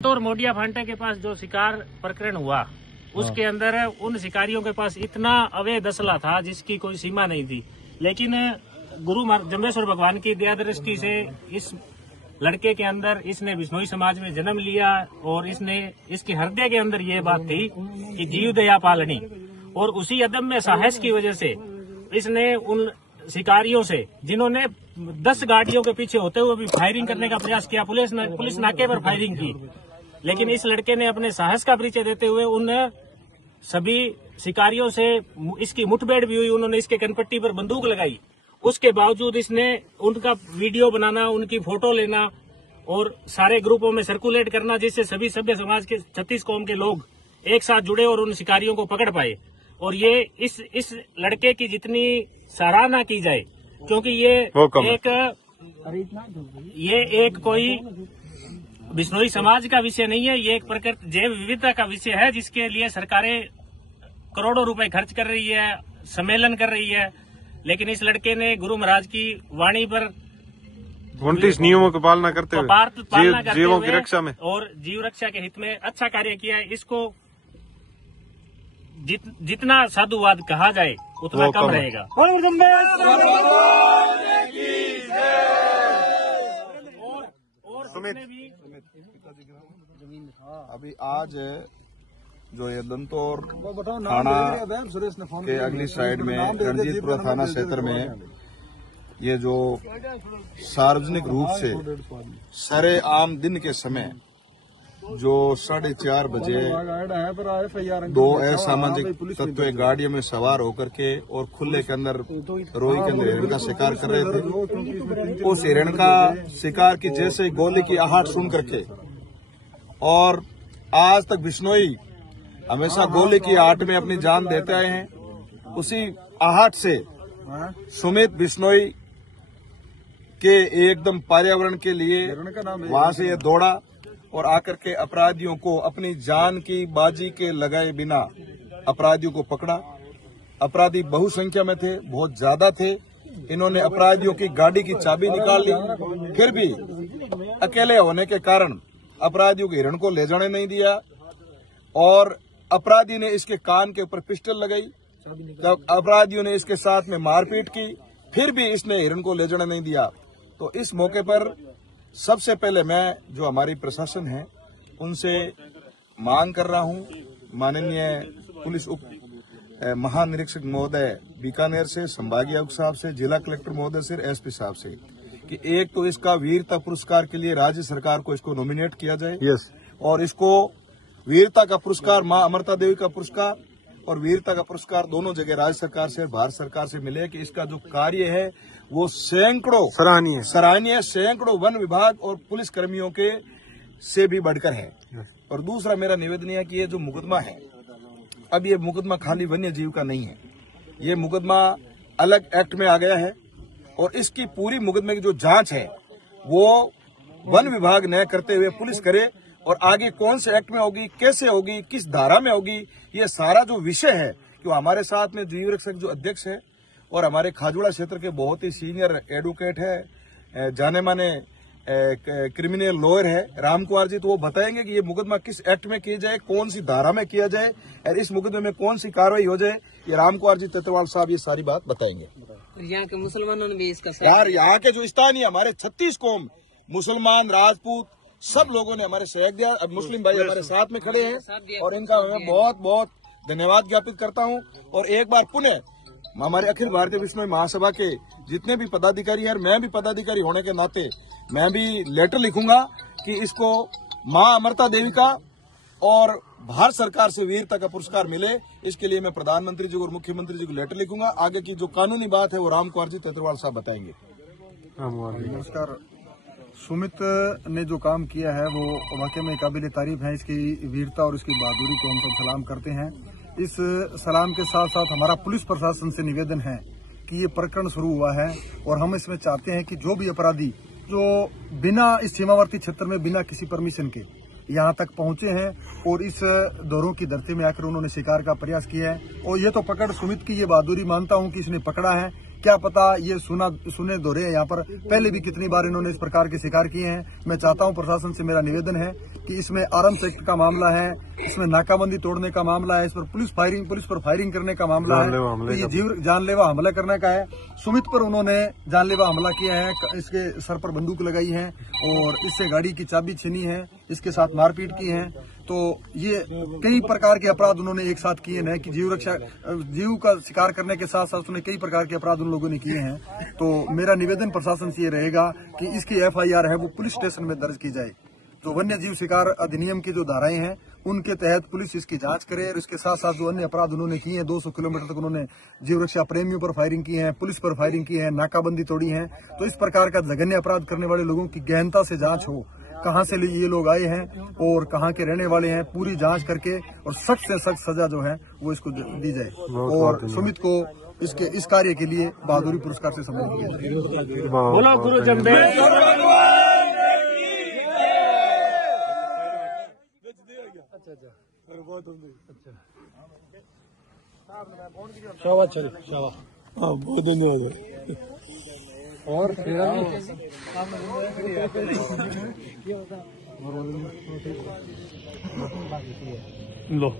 और मोडिया फांटे के पास जो शिकार प्रकरण हुआ उसके अंदर उन शिकारियों के पास इतना अवैध असला था जिसकी कोई सीमा नहीं थी। लेकिन गुरु जम्बेश्वर भगवान की दया दृष्टि से इस लड़के के अंदर इसने बिश्नोई समाज में जन्म लिया और इसके हृदय के अंदर ये बात थी कि जीव दया पालनी, और उसी अदम्य साहस की वजह से इसने उन शिकारियों से जिन्होंने 10 गाड़ियों के पीछे होते हुए भी फायरिंग करने का प्रयास किया, पुलिस नाके पर फायरिंग की, लेकिन इस लड़के ने अपने साहस का परिचय देते हुए उन सभी शिकारियों से इसकी मुठभेड़ भी हुई। उन्होंने इसके कनपट्टी पर बंदूक लगाई, उसके बावजूद इसने उनका वीडियो बनाना, उनकी फोटो लेना और सारे ग्रुपों में सर्कुलेट करना, जिससे सभी सभ्य समाज के 36 कौम के लोग एक साथ जुड़े और उन शिकारियों को पकड़ पाए। और ये इस लड़के की जितनी सराहना की जाए, क्योंकि ये एक कोई बिश्नोई समाज का विषय नहीं है, ये एक प्रकृति जैव विविधता का विषय है, जिसके लिए सरकारें करोड़ों रुपए खर्च कर रही है, सम्मेलन कर रही है। लेकिन इस लड़के ने गुरु महाराज की वाणी पर 29 नियमों की पालना करते हुए जीवों की रक्षा में और जीव रक्षा के हित में अच्छा कार्य किया है। इसको जितना साधुवाद कहा जाए उतना कम रहेगा। अभी आज जो ये दंतौर थाना के अगली साइड में रणजीतपुरा थाना क्षेत्र में ये जो सार्वजनिक रूप से सरे आम दिन के समय जो 4:30 बजे 2 असामाजिक तत्व गाड़ियों में सवार होकर के और खुले के अंदर रोई के अंदर हिरण का शिकार कर रहे थे। उस हिरण का शिकार की जैसे गोली की आहट सुन करके, और आज तक बिश्नोई हमेशा गोली की आहट में अपनी जान देते आए हैं, उसी आहट से सुमित बिश्नोई के एकदम पर्यावरण के लिए वहां से ये दौड़ा और आकर के अपराधियों को अपनी जान की बाजी के लगाए बिना अपराधियों को पकड़ा। अपराधी बहुसंख्या में थे, बहुत ज्यादा थे। इन्होंने अपराधियों की गाड़ी की चाबी निकाल ली, फिर भी अकेले होने के कारण अपराधियों को हिरण को ले जाने नहीं दिया, और अपराधी ने इसके कान के ऊपर पिस्टल लगाई। जब अपराधियों ने इसके साथ में मारपीट की, फिर भी इसने हिरण को ले जाने नहीं दिया। तो इस मौके पर सबसे पहले मैं जो हमारी प्रशासन है उनसे मांग कर रहा हूं, माननीय पुलिस उप महानिरीक्षक महोदय बीकानेर से, संभागीय आयुक्त साहब से, जिला कलेक्टर महोदय से, एसपी साहब से, कि एक तो इसका वीरता पुरस्कार के लिए राज्य सरकार को इसको नॉमिनेट किया जाए। और इसको वीरता का पुरस्कार, मां अमृता देवी का पुरस्कार और वीरता का पुरस्कार दोनों जगह राज्य सरकार से, भारत सरकार से मिले, कि इसका जो कार्य है वो सैकड़ों सराहनीय सैकड़ों वन विभाग और पुलिस कर्मियों के से भी बढ़कर है। और दूसरा मेरा निवेदन है कि ये जो मुकदमा है, अब ये मुकदमा खाली वन्य जीव का नहीं है, ये मुकदमा अलग एक्ट में आ गया है, और इसकी पूरी मुकदमे की जो जांच है वो वन विभाग न करते हुए पुलिस करे, और आगे कौन से एक्ट में होगी, कैसे होगी, किस धारा में होगी, ये सारा जो विषय है। कि हमारे साथ में जीव रक्षक जो अध्यक्ष है और हमारे खाजुड़ा क्षेत्र के बहुत ही सीनियर एडवोकेट है, जाने माने क्रिमिनल लॉयर है राम कुमार जी, तो वो बताएंगे कि ये मुकदमा किस एक्ट में किया जाए, कौन सी धारा में किया जाए और इस मुकदमे में कौन सी कार्रवाई हो जाए। ये राम कुमार जी तेतरवाल साहब ये सारी बात बताएंगे। यहाँ के मुसलमानों ने भी इसका यार, यहाँ के जो स्थानीय हमारे 36 कौम, मुसलमान, राजपूत, सब लोगों ने हमारे सहयोग दिया। अब मुस्लिम भाई हमारे साथ में खड़े हैं और इनका मैं बहुत बहुत धन्यवाद ज्ञापित करता हूं। और एक बार पुनः हमारे अखिल भारतीय बिश्नोई महासभा के जितने भी पदाधिकारी हैं, मैं भी पदाधिकारी होने के नाते मैं भी लेटर लिखूंगा कि इसको मां अमृता देवी का और भारत सरकार से वीरता का पुरस्कार मिले। इसके लिए मैं प्रधानमंत्री जी और मुख्यमंत्री जी को लेटर लिखूंगा। आगे की जो कानूनी बात है वो राम कुमार जी तेतरवाल साहब बताएंगे। नमस्कार। सुमित ने जो काम किया है वो वाकई में काबिल तारीफ है। इसकी वीरता और इसकी बहादुरी को हम सब सलाम करते हैं। इस सलाम के साथ साथ हमारा पुलिस प्रशासन से निवेदन है कि ये प्रकरण शुरू हुआ है और हम इसमें चाहते हैं कि जो भी अपराधी जो बिना इस सीमावर्ती क्षेत्र में बिना किसी परमिशन के यहाँ तक पहुंचे हैं और इस दौरों की धरती में आकर उन्होंने शिकार का प्रयास किया है, और ये तो पकड़ सुमित की ये बहादुरी मानता हूं कि इसने पकड़ा है, क्या पता ये सुने दोहरे हैं यहाँ पर, पहले भी कितनी बार इन्होंने इस प्रकार के शिकार किए हैं। मैं चाहता हूँ प्रशासन से मेरा निवेदन है कि इसमें आर्म्स एक्ट का मामला है, इसमें नाकाबंदी तोड़ने का मामला है, इस पर पुलिस पर फायरिंग करने का मामला है, तो ये जानलेवा हमला करने का है। सुमित पर उन्होंने जानलेवा हमला किया है, इसके सर पर बंदूक लगाई है और इससे गाड़ी की चाबी छीनी है, इसके साथ मारपीट की है। तो ये कई प्रकार के अपराध उन्होंने एक साथ किए हैं कि जीव का शिकार करने के साथ साथ उन्हें कई प्रकार के अपराध उन लोगों ने किए हैं। तो मेरा निवेदन प्रशासन से ये रहेगा कि इसकी FIR है वो पुलिस स्टेशन में दर्ज की जाए। तो वन्य जीव शिकार अधिनियम की जो धाराएं हैं उनके तहत पुलिस इसकी जांच करे और इसके साथ साथ जो अन्य अपराध उन्होंने किए हैं, 200 किलोमीटर तक उन्होंने जीव रक्षा प्रेमियों पर फायरिंग की है, पुलिस पर फायरिंग की है, नाकाबंदी तोड़ी है। तो इस प्रकार का जघन्य अपराध करने वाले लोगों की गहनता से जांच हो, कहां से ये लोग आए हैं और कहां के रहने वाले हैं, पूरी जांच करके और सख्त से सख्त सजा जो है वो इसको दी जाए। और सुमित को इस कार्य के लिए बहादुरी पुरस्कार से सम्मानित किया जाए। बोलो गुरु जम्बेश्वर। बहुत धन्यवाद। और लो